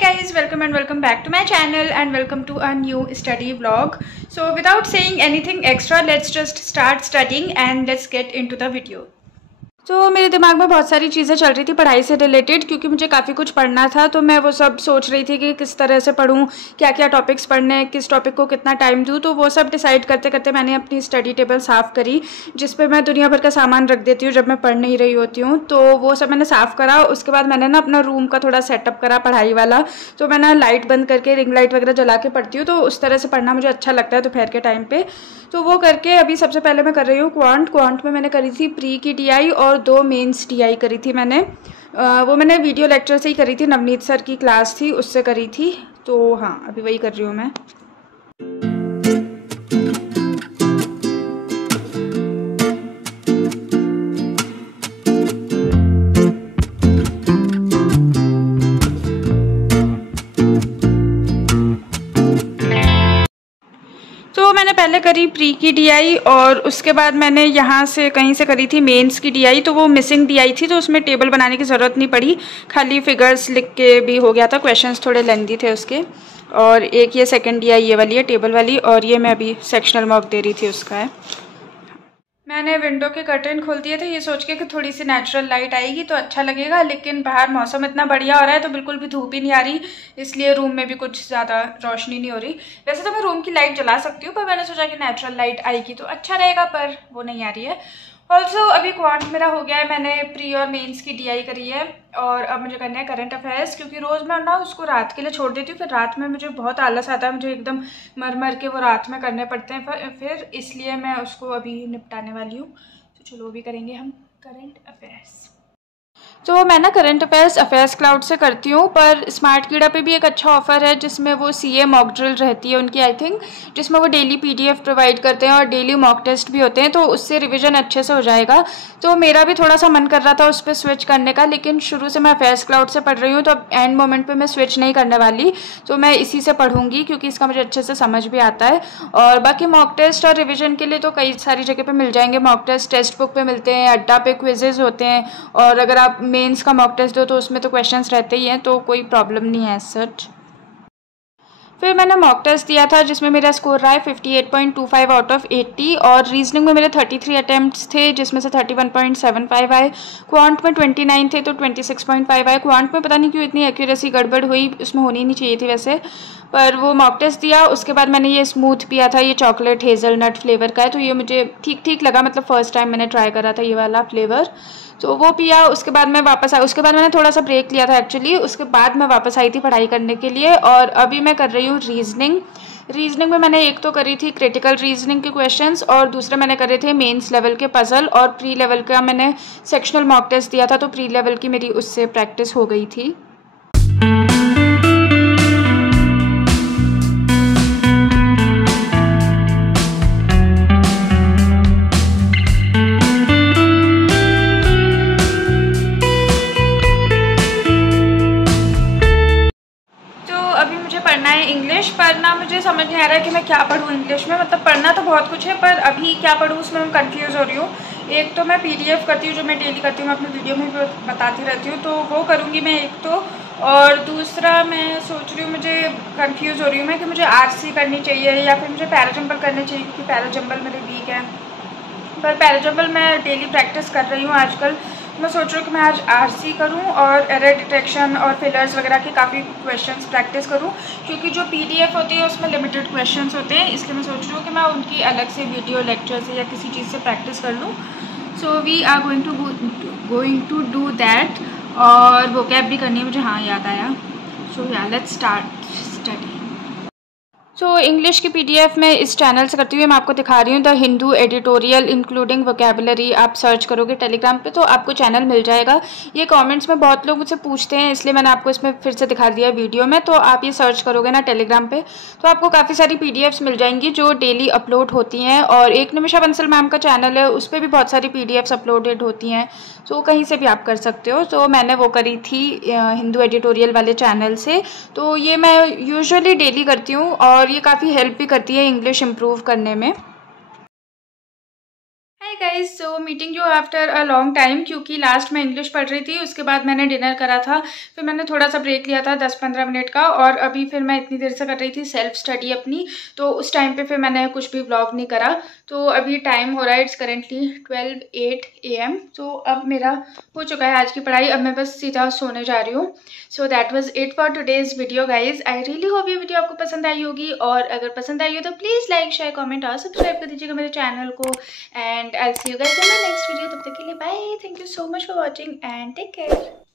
guys, welcome and welcome back to my channel and welcome to a new study vlog. So without saying anything extra, let's just start studying and let's get into the video. तो मेरे दिमाग में बहुत सारी चीज़ें चल रही थी पढ़ाई से रिलेटेड, क्योंकि मुझे काफ़ी कुछ पढ़ना था। तो मैं वो सब सोच रही थी कि किस तरह से पढूं, क्या क्या टॉपिक्स पढ़ने हैं, किस टॉपिक को कितना टाइम दूं। तो वो सब डिसाइड करते करते मैंने अपनी स्टडी टेबल साफ़ करी, जिस पे मैं दुनिया भर का सामान रख देती हूँ जब मैं पढ़ नहीं रही होती हूँ। तो वो सब मैंने साफ़ करा। उसके बाद मैंने ना अपना रूम का थोड़ा सेटअप करा पढ़ाई वाला। तो मैं ना लाइट बंद करके रिंग लाइट वगैरह जला के पढ़ती हूँ, तो उस तरह से पढ़ना मुझे अच्छा लगता है दोपहर के टाइम पर। तो वो करके अभी सबसे पहले मैं कर रही हूँ क्वांट में मैंने करी थी प्री की टीआई और 2 मेंस टीआई करी थी मैंने। वो मैंने वीडियो लेक्चर से ही करी थी, नवनीत सर की क्लास थी उससे करी थी। तो हाँ, अभी वही कर रही हूँ मैं। तो मैंने पहले करी प्री की डीआई और उसके बाद मैंने यहाँ से कहीं से करी थी मेंस की डीआई। तो वो मिसिंग डीआई थी, तो उसमें टेबल बनाने की ज़रूरत नहीं पड़ी, खाली फिगर्स लिख के भी हो गया था। क्वेश्चंस थोड़े लेंदी थे उसके। और एक ये सेकंड डीआई ये वाली है टेबल वाली, और ये मैं अभी सेक्शनल मॉक दे रही थी उसका है। मैंने विंडो के कर्टेन खोल दिए थे ये सोच के कि थोड़ी सी नेचुरल लाइट आएगी तो अच्छा लगेगा, लेकिन बाहर मौसम इतना बढ़िया हो रहा है तो बिल्कुल भी धूप ही नहीं आ रही, इसलिए रूम में भी कुछ ज़्यादा रोशनी नहीं हो रही। वैसे तो मैं रूम की लाइट जला सकती हूँ, पर मैंने सोचा कि नेचुरल लाइट आएगी तो अच्छा रहेगा, पर वो नहीं आ रही है। ऑल्सो अभी क्वांट मेरा हो गया है, मैंने प्री और मेंस की डीआई करी है और अब मुझे करना है करंट अफेयर्स, क्योंकि रोज़ मैं ना उसको रात के लिए छोड़ देती हूँ, फिर रात में मुझे बहुत आलस आता है, मुझे एकदम मर के वो रात में करने पड़ते हैं फिर इसलिए मैं उसको अभी निपटाने वाली हूँ। तो चलो अभी करेंगे हम करंट अफेयर्स। तो मैं ना करंट अफेयर्स क्लाउड से करती हूँ, पर स्मार्ट कीड़ा पे भी एक अच्छा ऑफर है जिसमें वो सीए मॉक ड्रिल रहती है उनकी आई थिंक, जिसमें वो डेली पीडीएफ प्रोवाइड करते हैं और डेली मॉक टेस्ट भी होते हैं, तो उससे रिवीजन अच्छे से हो जाएगा। तो मेरा भी थोड़ा सा मन कर रहा था उस पर स्विच करने का, लेकिन शुरू से मैं अफेयर्स क्लाउड से पढ़ रही हूँ तो अब एंड मोमेंट पर मैं स्विच नहीं करने वाली। तो मैं इसी से पढ़ूंगी क्योंकि इसका मुझे अच्छे से समझ भी आता है। और बाकी मॉक टेस्ट और रिविजन के लिए तो कई सारी जगह पर मिल जाएंगे मॉक टेस्ट, टेक्स्ट बुक पर मिलते हैं, अड्डा पे क्विजेज होते हैं, और अगर आप मेंस का मॉक टेस्ट दो तो उसमें तो क्वेश्चंस रहते ही हैं, तो कोई प्रॉब्लम नहीं है सच। फिर मैंने मॉक टेस्ट दिया था जिसमें मेरा स्कोर रहा है 58.25 आउट ऑफ 80, और रीजनिंग में मेरे 33 अटैम्प्ट्स थे जिसमें से 31.75 आए। क्वांट में 29 थे तो 26.5 आए। क्वांट में पता नहीं क्यों इतनी एक्यूरेसी गड़बड़ हुई, उसमें होनी नहीं चाहिए थी वैसे, पर वो मॉक टेस्ट दिया। उसके बाद मैंने ये स्मूथ पिया था, ये चॉकलेट हेज़लनट फ्लेवर का है, तो ये मुझे ठीक लगा, मतलब फ़र्स्ट टाइम मैंने ट्राई करा था ये वाला फ्लेवर, तो वो पिया। उसके बाद मैं वापस आई, उसके बाद मैंने थोड़ा सा ब्रेक लिया था एक्चुअली, उसके बाद मैं वापस आई थी पढ़ाई करने के लिए। और अभी मैं कर रही हूँ रीजनिंग में मैंने एक तो करी थी क्रिटिकल रीजनिंग के क्वेश्चंस और दूसरे मैंने करे थे मेंस लेवल के पजल, और प्री लेवल का मैंने सेक्शनल मॉक टेस्ट दिया था, तो प्री लेवल की मेरी उससे प्रैक्टिस हो गई थी। पढ़ना है इंग्लिश, पर ना मुझे समझ नहीं आ रहा है कि मैं क्या पढूं इंग्लिश में। मतलब पढ़ना तो बहुत कुछ है, पर अभी क्या पढूं उसमें मैं कंफ्यूज हो रही हूँ। एक तो मैं पीडीएफ करती हूँ जो मैं डेली करती हूँ, मैं अपनी वीडियो में भी बताती रहती हूँ, तो वो करूँगी मैं एक तो, और दूसरा मैं सोच रही हूँ, मुझे कंफ्यूज हो रही हूँ मैं कि मुझे आरसी करनी चाहिए या फिर मुझे पैराजंबल करनी चाहिए, क्योंकि पैराजंबल मेरे वीक है। पर पैराजंबल मैं डेली प्रैक्टिस कर रही हूँ आजकल। मैं सोच रही हूँ कि मैं आज आरसी करूँ और एरर डिटेक्शन और फिलर्स वगैरह के काफ़ी क्वेश्चंस प्रैक्टिस करूँ, क्योंकि जो पीडीएफ होती है उसमें लिमिटेड क्वेश्चंस होते हैं, इसलिए मैं सोच रही हूँ कि मैं उनकी अलग से वीडियो लेक्चर से या किसी चीज़ से प्रैक्टिस कर लूँ। So we are going to do that. और वो कैब भी करनी है मुझे, हाँ याद आया। सो या लेट्स स्टार्ट स्टडी। तो इंग्लिश की पीडीएफ मैं इस चैनल से करती हुई मैं आपको दिखा रही हूँ, the Hindu editorial including vocabulary. आप सर्च करोगे टेलीग्राम पे तो आपको चैनल मिल जाएगा। ये कमेंट्स में बहुत लोग मुझसे पूछते हैं, इसलिए मैंने आपको इसमें फिर से दिखा दिया वीडियो में। तो आप ये सर्च करोगे ना टेलीग्राम पे तो आपको काफ़ी सारी पीडीएफ्स मिल जाएंगी जो डेली अपलोड होती हैं, और एक निमिषा बंसल मैम का चैनल है उस पर भी बहुत सारी पीडीएफ्स अपलोडेड होती हैं, तो कहीं से भी आप कर सकते हो। तो मैंने वो करी थी हिंदू एडिटोरियल वाले चैनल से, तो ये मैं यूजुअली डेली करती हूँ और ये काफ़ी हेल्प भी करती है इंग्लिश इम्प्रूव करने में। Hi guys, so meeting you after a long time, क्योंकि लास्ट में इंग्लिश पढ़ रही थी, उसके बाद मैंने डिनर करा था, फिर मैंने थोड़ा सा ब्रेक लिया था 10-15 मिनट का, और अभी फिर मैं इतनी देर से कर रही थी सेल्फ स्टडी अपनी, तो उस टाइम पे फिर मैंने कुछ भी व्लॉग नहीं करा। तो अभी टाइम हो रहा है, इट्स करेंटली 12:08 AM। तो अब मेरा हो चुका है आज की पढ़ाई, अब मैं बस सीधा सोने जा रही हूँ। So that was it for today's video guys. I really hope ये वीडियो आपको पसंद आई होगी, और अगर पसंद आई हो तो प्लीज़ लाइक, शेयर, कमेंट और सब्सक्राइब कर दीजिएगा मेरे चैनल को। And I will see you guys in my next video. तब तक के लिए bye, thank you so much for watching and take care.